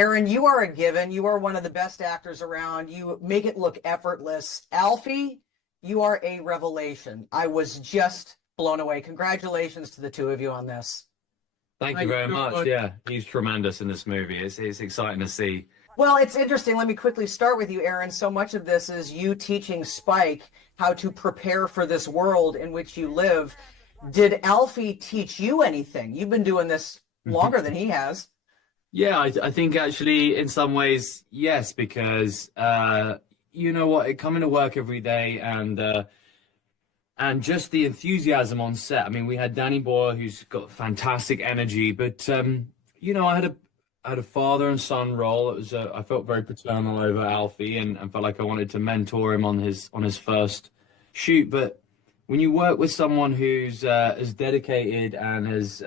Aaron, you are a given. You are one of the best actors around. You make it look effortless. Alfie, you are a revelation. I was just blown away. Congratulations to the two of you on this. Thank you Thank you very so much. much. Yeah, he's tremendous in this movie. It's exciting to see. Well, it's interesting. Let me quickly start with you, Aaron. So much of this is you teaching Spike how to prepare for this world in which you live. Did Alfie teach you anything? You've been doing this longer than he has. Yeah, I think actually in some ways, yes, because you know what, coming to work every day and just the enthusiasm on set. I mean, we had Danny Boyle who's got fantastic energy, but you know, I had a father and son role. It was I felt very paternal over Alfie and felt like I wanted to mentor him on his first shoot. But when you work with someone who's as dedicated and as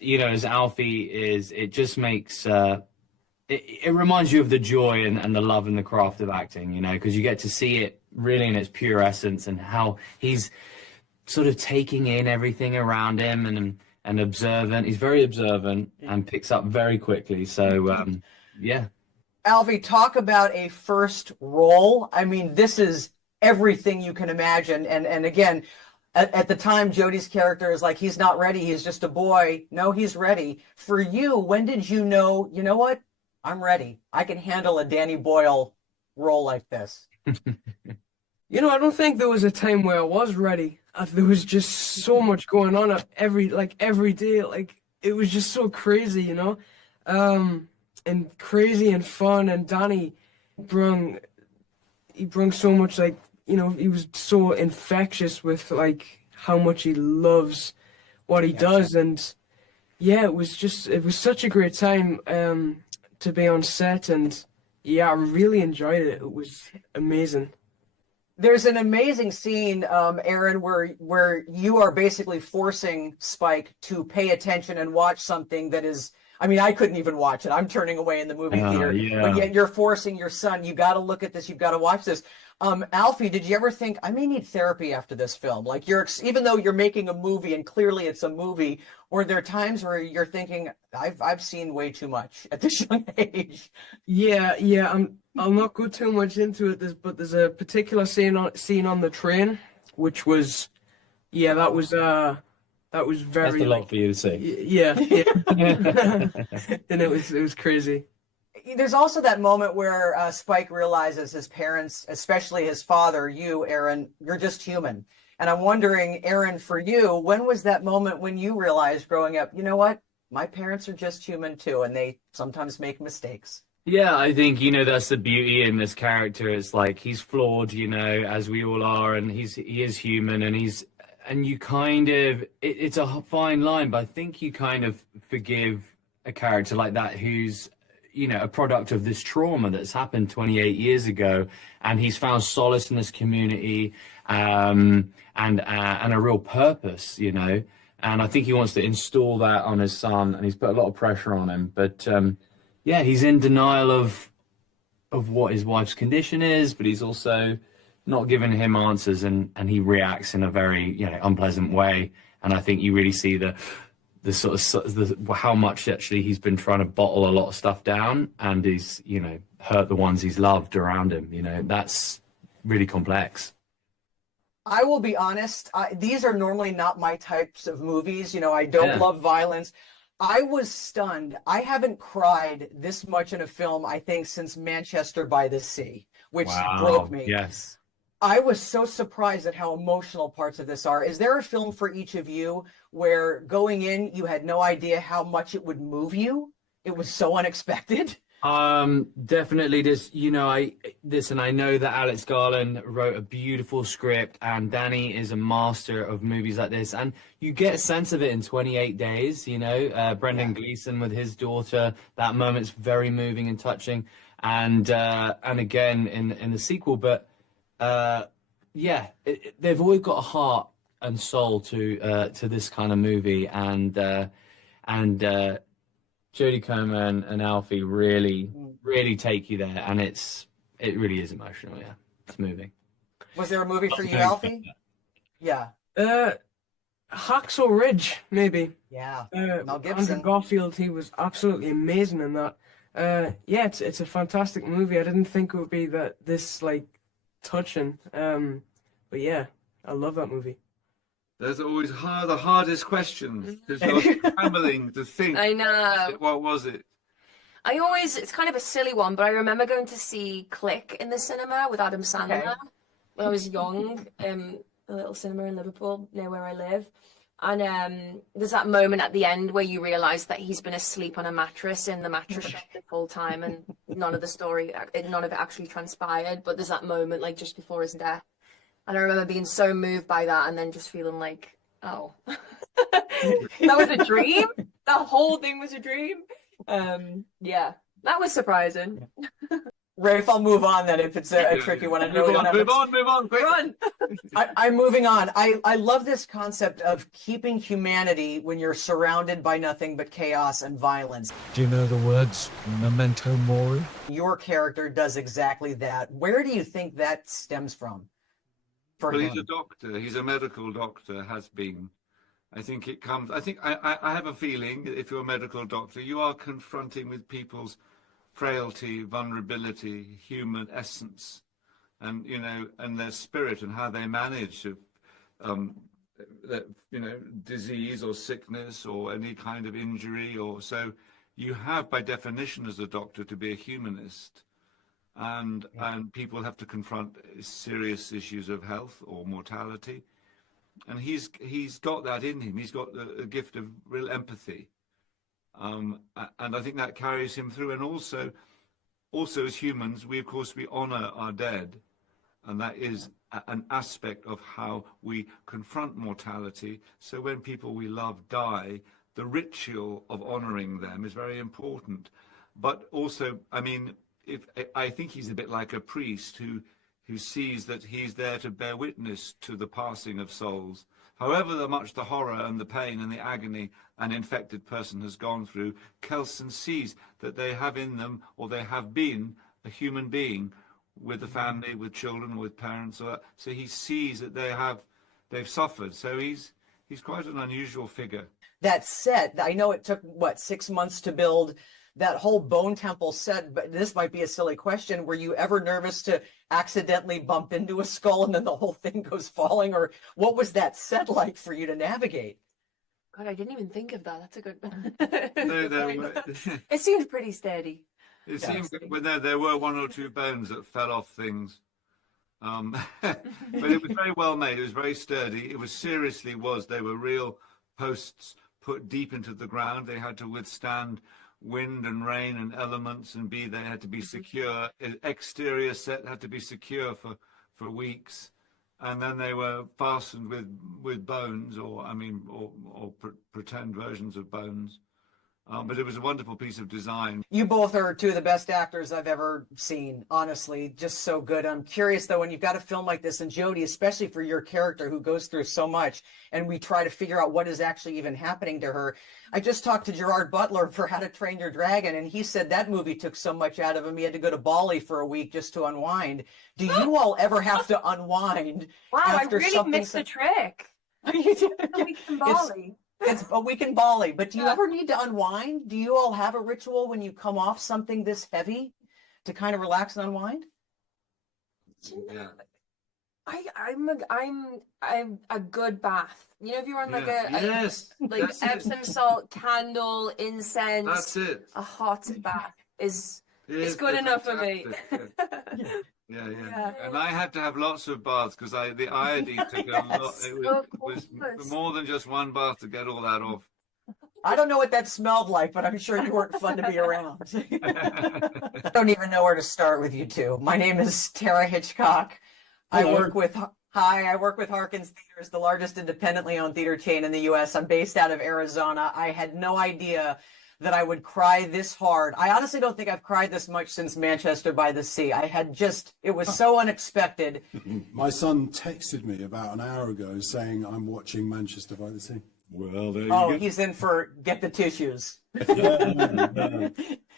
you know, as Alfie is, it just makes it reminds you of the joy and the love and the craft of acting, you know, because you get to see it really in its pure essence and how he's sort of taking in everything around him and observant. He's very observant and picks up very quickly. So yeah. Alfie, talk about a first role. I mean, this is everything you can imagine. And again, at the time, Jodie's character is like, he's not ready. He's just a boy. No, he's ready. For you, when did you know what? I'm ready. I can handle a Danny Boyle role like this. You know, I don't think there was a time where I was ready. There was just so much going on every day. Like it was just so crazy, you know, and crazy and fun. And Danny brung so much, like, you know, he was so infectious with like how much he loves what he does. And yeah, it was such a great time to be on set. And yeah, I really enjoyed it. It was amazing. There's an amazing scene, Aaron, where you are basically forcing Spike to pay attention and watch something that is, I mean, I couldn't even watch it. I'm turning away in the movie theater. Yeah. But yet you're forcing your son, you got to look at this, you've got to watch this. Alfie, did you ever think, I may need therapy after this film? Like even though you're making a movie and clearly it's a movie, were there times where you're thinking, I've seen way too much at this young age? Yeah. I'll not go too much into it, but there's a particular scene on the train, which was, yeah, that was That's very a lot like, for you to see. yeah, and it was crazy. There's also that moment where Spike realizes his parents, especially his father, you, Aaron, you're just human. And I'm wondering, Aaron, for you, when was that moment when you realized growing up, you know what? My parents are just human too, and they sometimes make mistakes. Yeah, I think, you know, that's the beauty in this character. It's like he's flawed, you know, as we all are, and he is human, and you kind of it's a fine line, but I think you kind of forgive a character like that who's, you know, a product of this trauma that's happened 28 years ago, and he's found solace in this community, and a real purpose, you know. And I think he wants to install that on his son, and he's put a lot of pressure on him, but yeah, he's in denial of what his wife's condition is, but he's also not giving him answers, and he reacts in a very, you know, unpleasant way. And I think you really see how much actually he's been trying to bottle a lot of stuff down, and he's, you know, hurt the ones he's loved around him. You know, that's really complex. I will be honest, these are normally not my types of movies. You know, I don't Yeah. love violence. I was stunned. I haven't cried this much in a film, I think, since Manchester by the Sea, which broke Wow. me. Yes. I was so surprised at how emotional parts of this are. Is there a film for each of you where going in, you had no idea how much it would move you? It was so unexpected. Definitely this, you know, I know that Alex Garland wrote a beautiful script, and Danny is a master of movies like this, and you get a sense of it in 28 days, you know, Brendan Gleeson with his daughter, that moment's very moving and touching. And again in the sequel, but yeah, they've always got a heart and soul to this kind of movie, and Jodie Comer and Alfie really take you there, and it really is emotional. Yeah, it's moving. Was there a movie for you, Alfie? Yeah. Hacksaw Ridge, maybe. Yeah. Andrew Mel Gibson. Garfield, he was absolutely amazing in that. Yeah, it's a fantastic movie. I didn't think it would be this like touching. But yeah, I love that movie. There's always the hardest questions because you're scrambling to think. I know. What was it? It's kind of a silly one, but I remember going to see Click in the cinema with Adam Sandler Okay. when I was young, a little cinema in Liverpool near where I live. And there's that moment at the end where you realize that he's been asleep on a mattress in the mattress shop the whole time, and none of it actually transpired. But there's that moment like just before his death, and I remember being so moved by that, and then just feeling like, oh, that was a dream. That whole thing was a dream. Yeah, that was surprising. Rafe, I'll move on then if it's a tricky one. I know we don't have Move on, quick. Run. I'm moving on. I love this concept of keeping humanity when you're surrounded by nothing but chaos and violence. Do you know the words memento mori? Your character does exactly that. Where do you think that stems from for Well, him? he's a doctor. He's a medical doctor, has been. I think I have a feeling that if you're a medical doctor, you are confronting with people's frailty, vulnerability, human essence, and and their spirit and how they manage disease or sickness or any kind of injury. Or so you have, by definition, as a doctor, to be a humanist, and people have to confront serious issues of health or mortality. And he's got that in him. He's got a gift of real empathy, and I think that carries him through. And also as humans, we honor our dead, and that is an aspect of how we confront mortality. So when people we love die, the ritual of honoring them is very important. But also, I mean, I think he's a bit like a priest who sees that he's there to bear witness to the passing of souls. However much the horror and the pain and the agony an infected person has gone through, Kelson sees that they have in them, or they have been, a human being with a family, with children, with parents. So he sees that they've suffered. So he's quite an unusual figure. That set, I know it took, 6 months to build that whole Bone Temple set, but this might be a silly question. Were you ever nervous to accidentally bump into a skull and then the whole thing goes falling? Or what was that set like for you to navigate? God, I didn't even think of that. That's a good one. It It seemed pretty steady. seems when there were one or two bones that fell off things. But it was very well made. It was very sturdy. It was they were real posts put deep into the ground. They had to withstand wind and rain and elements, and they had to be secure. Exterior set had to be secure for weeks, and then they were fastened with bones, or pretend versions of bones. But it was a wonderful piece of design. You both are two of the best actors I've ever seen, honestly, just so good. I'm curious though, when you've got a film like this, and Jodie, especially for your character who goes through so much, and we try to figure out what is actually even happening to her. I just talked to Gerard Butler for How to Train Your Dragon, and he said that movie took so much out of him, he had to go to Bali for a week just to unwind. Do you all ever have to unwind? Wow, I after really something missed the trick. You did. A week in Bali. It's a week in Bali, but do you Yeah. ever need to unwind? Do you all have a ritual when you come off something this heavy to kind of relax and unwind? Yeah. I'm a good bath. You know, if you're on like Yes, like that's it. Epsom salt, candle, incense, That's it. a hot bath is It it's is good enough for me. fantastic. Yeah. Yeah. And I had to have lots of baths because the iodine took a lot. It Of was course. more than just one bath to get all that off. I don't know what that smelled like, but I'm sure you weren't fun to be around. I don't even know where to start with you two. My name is Tara Hitchcock. I work with Harkins Theaters, the largest independently owned theater chain in the U.S. I'm based out of Arizona. I had no idea that I would cry this hard. I honestly don't think I've cried this much since Manchester by the Sea. It was so unexpected. My son texted me about an hour ago saying I'm watching Manchester by the Sea. Well, there you Oh, go. he's in for get the tissues. Yeah.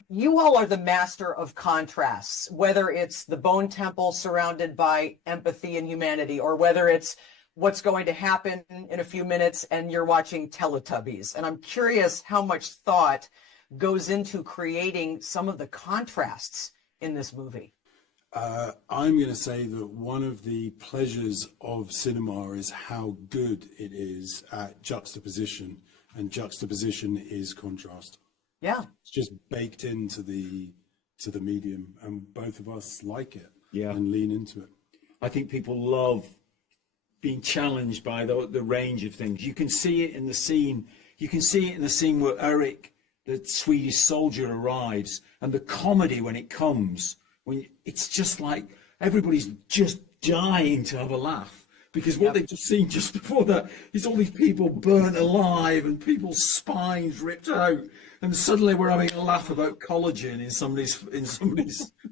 You all are the master of contrasts, whether it's the Bone Temple surrounded by empathy and humanity, or whether it's what's going to happen in a few minutes and you're watching Teletubbies. And I'm curious how much thought goes into creating some of the contrasts in this movie? I'm going to say that one of the pleasures of cinema is how good it is at juxtaposition, and juxtaposition is contrast. Yeah. It's just baked into the medium, and both of us like it Yeah. and lean into it. I think people love being challenged by the range of things. You can see it in the scene. You can see it in the scene where Eric, the Swedish soldier, arrives, and the comedy when it comes. It's just like everybody's just dying to have a laugh, because what they've just seen just before that is all these people burnt alive and people's spines ripped out, and suddenly we're having a laugh about collagen in somebody's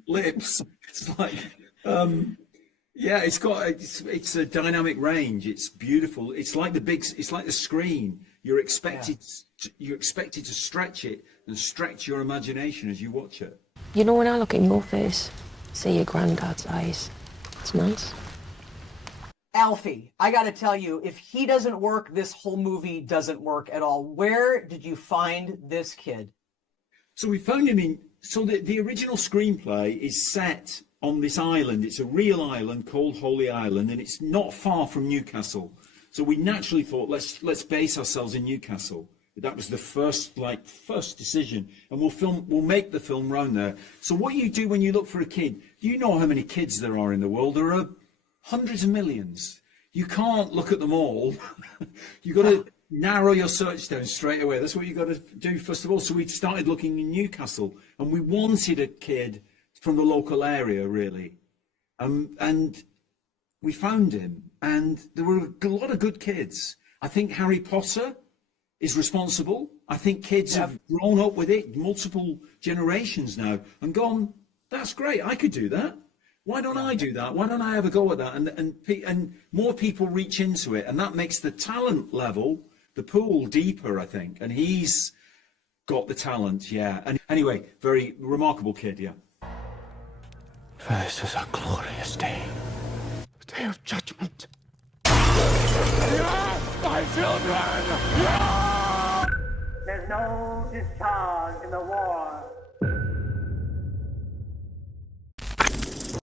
lips. It's like, yeah, it's a dynamic range. It's beautiful. It's like the screen. You're expected to stretch it and stretch your imagination as you watch it. You know, when I look in your face, see your granddad's eyes. It's nice. Alfie, I got to tell you, if he doesn't work, this whole movie doesn't work at all. Where did you find this kid? So we found him in. So the original screenplay is set on this island. It's a real island called Holy Island, and it's not far from Newcastle. So we naturally thought, let's base ourselves in Newcastle. That was the first decision, and we'll make the film round there. So what you do when you look for a kid, you know how many kids there are in the world. There are hundreds of millions. You can't look at them all. You've got to narrow your search down straight away. That's what you've got to do first of all. So we started looking in Newcastle, and we wanted a kid from the local area, really. And we found him, and there were a lot of good kids. I think Harry Potter is responsible. I think kids have grown up with it, multiple generations now, and gone, that's great, I could do that. Why don't I do that? Why don't I have a go at that? And more people reach into it, and that makes the talent level, the pool, deeper, I think. And he's got the talent, yeah. And anyway, very remarkable kid, yeah. This is a glorious day. A day of judgment. My children! There's no discharge in the war.